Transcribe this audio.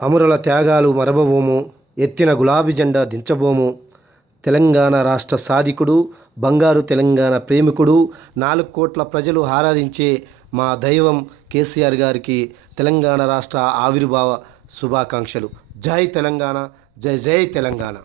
అమరుల త్యాగాలు మరవబోము, ఎత్తిన గులాబీ జెండా దించబోము. తెలంగాణ రాష్ట్ర సాధికుడు, బంగారు తెలంగాణ ప్రేమికుడు, 4 కోట్ల ప్రజలు ఆరాధించే మా దైవం కేసీఆర్ గారికి తెలంగాణ రాష్ట్ర ఆవిర్భావ శుభాకాంక్షలు. జై తెలంగాణ, జై జై తెలంగాణ.